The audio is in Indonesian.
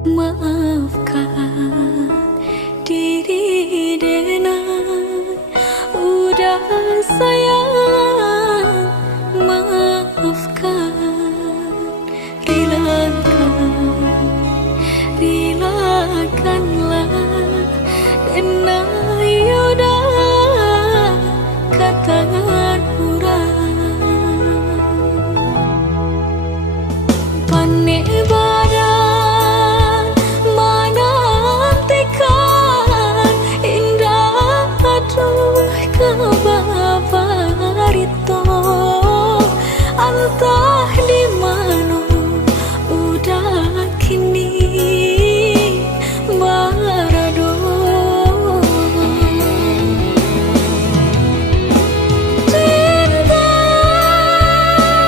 Maafkan diri Dena, udah sayang. Maafkan, relakanlah Dena yuda katangan urang. Pane badan menantikan indah aduh kababarito anta